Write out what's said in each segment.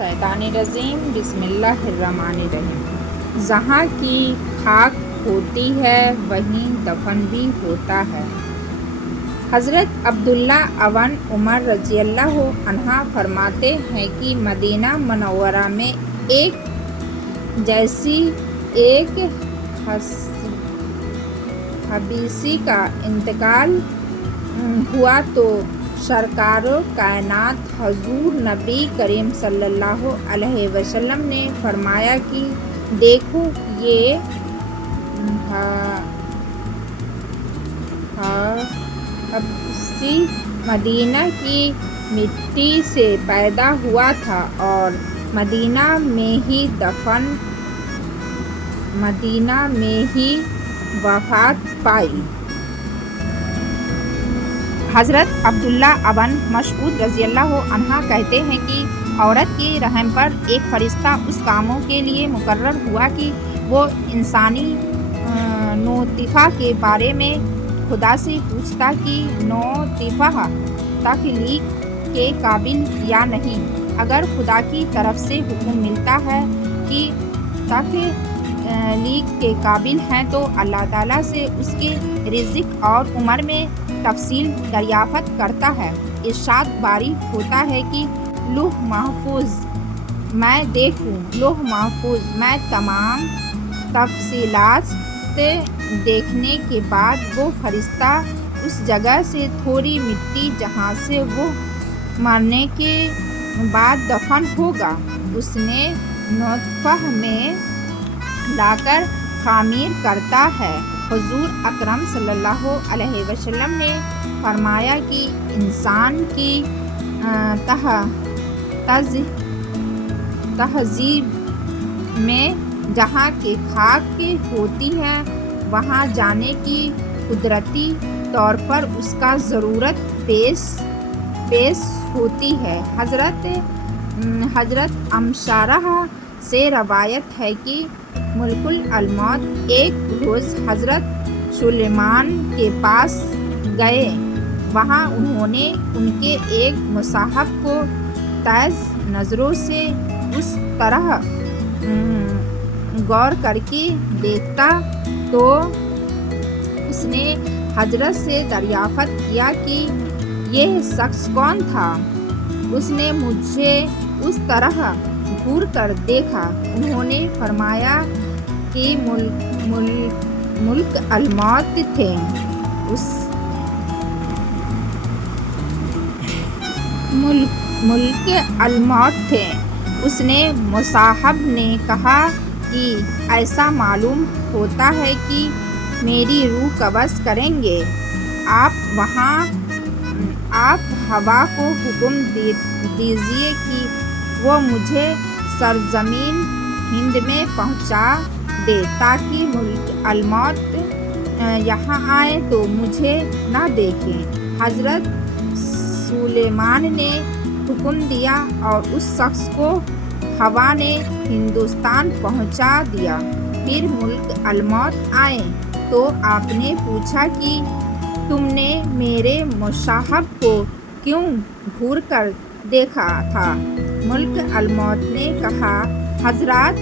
शैतान रजीम बिस्मिल्लाहिर्रहमानिर्रहीम। जहाँ की खाक होती है वहीं दफन भी होता है। हज़रत अब्दुल्ला अवन उमर रज़ियल्लाहु अन्हा फरमाते हैं कि मदीना मुनव्वरा में एक जैसी एक हबीसी का इंतकाल हुआ तो सरकारो कायनात हजूर नबी करीम सल्लल्लाहु अलैहि वसल्लम ने फरमाया कि देखो ये हबीसी मदीना की मिट्टी से पैदा हुआ था और मदीना में ही वफ़ात पाई। हज़रत अब्दुल्ला अबन मसऊद रज़ियल्लाहु अन्हा कहते हैं कि औरत के रहम पर एक फ़रिश्ता उस कामों के लिए मुकर्रर हुआ कि वो इंसानी नोतिफ़ा के बारे में खुदा से पूछता कि नोतिफ़ा तख़लीक़ के काबिल या नहीं। अगर खुदा की तरफ से हुक्म मिलता है कि तख़लीक़ के काबिल हैं तो अल्लाह ताला से उसके रिज़्क़ और उम्र में तफसील दरियाफ़त करता है। इरशाद बारी होता है कि लौह महफूज मैं देखूं, लौह महफूज मैं तमाम तफसीलात देखने के बाद वो फरिश्ता उस जगह से थोड़ी मिट्टी जहाँ से वो मरने के बाद दफन होगा उसने नुत्फ़ा में लाकर खामीर करता है। हुज़ूर अकरम सल्लल्लाहु अलैहि वसल्लम ने फरमाया कि इंसान की तहज़ीब में जहाँ के खाक होती है वहाँ जाने की कुदरती तौर पर उसका ज़रूरत पेश होती है। हज़रत अमशारह से रवायत है कि मुल्कुल अलमौत एक रोज़ हज़रत सुलेमान के पास गए। वहाँ उन्होंने उनके एक मुसाहब को तेज़ नज़रों से उस तरह गौर करके देखा तो उसने हज़रत से दरियाफ़त किया कि यह शख्स कौन था। उसने मुझे उस तरह घूर कर देखा। उन्होंने फरमाया कि मुल्क अलमौत थे। मुल्क अलमौत थे। उसने मुसाहब ने कहा कि ऐसा मालूम होता है कि मेरी रूह कब्ज़ करेंगे। आप हवा को हुक्म दीजिए कि वो मुझे सरजमीन हिंद में पहुंचा दे ताकि मुल्क अलमौत यहाँ आए तो मुझे ना देखें। हज़रत सुलेमान ने हुक्म दिया और उस शख्स को हवा ने हिंदुस्तान पहुंचा दिया। फिर मुल्क अलमौत आए तो आपने पूछा कि तुमने मेरे मुसाहब को क्यों घूर कर देखा था। मुल्क अलमौत ने कहा, हज़रात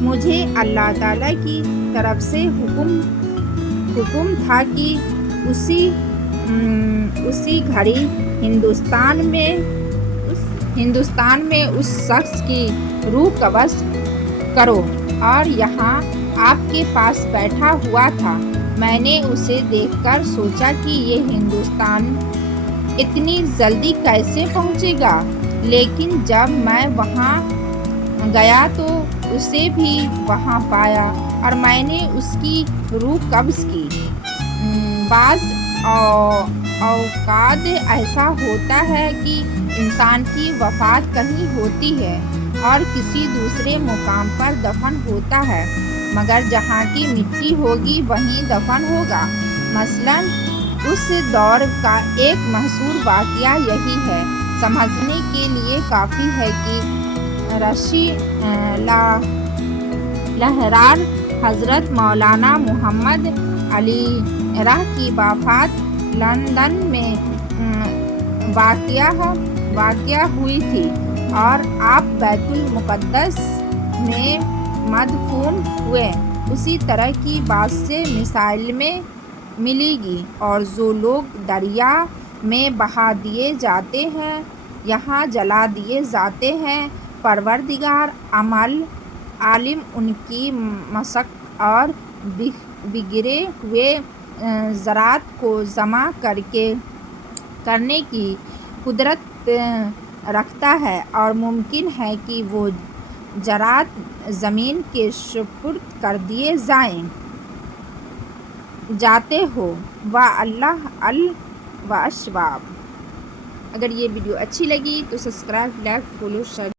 मुझे अल्लाह ताला की तरफ से हुक्म था कि उसी घड़ी हिंदुस्तान में उस शख्स की रूह कब्ज़ करो और यहाँ आपके पास बैठा हुआ था। मैंने उसे देखकर सोचा कि ये हिंदुस्तान इतनी जल्दी कैसे पहुँचेगा, लेकिन जब मैं वहाँ गया तो उसे भी वहाँ पाया और मैंने उसकी रूह कब्ज़ की। बाज़ औक़ात ऐसा होता है कि इंसान की वफ़ात कहीं होती है और किसी दूसरे मुकाम पर दफन होता है, मगर जहाँ की मिट्टी होगी वहीं दफन होगा। मसलन उस दौर का एक मशहूर वाक़या यही है। समझने के लिए काफ़ी है कि रशी लहरार हज़रत मौलाना मोहम्मद अली राह की वफ़ात लंदन में वाक़या हुई थी। اور آپ بیت المقدس میں مدفون ہوئے، اسی طرح کی بات سے مثال میں ملے گی۔ اور جو لوگ دریا میں بہا دیے جاتے ہیں، یہاں جلا دیے جاتے ہیں، پروردگار عالم ان کی مشق اور بگڑے ہوئے ذرات کو جمع کرنے کی قدرت رکھتا ہے، اور ممکن ہے کہ وہ ذرات زمین کے سپرد کر دیے جاتے ہوں۔ واللہ اعلم بالصواب۔ اگر یہ ویڈیو اچھی لگی تو سبسکرائب، لائک، فالو، شیئر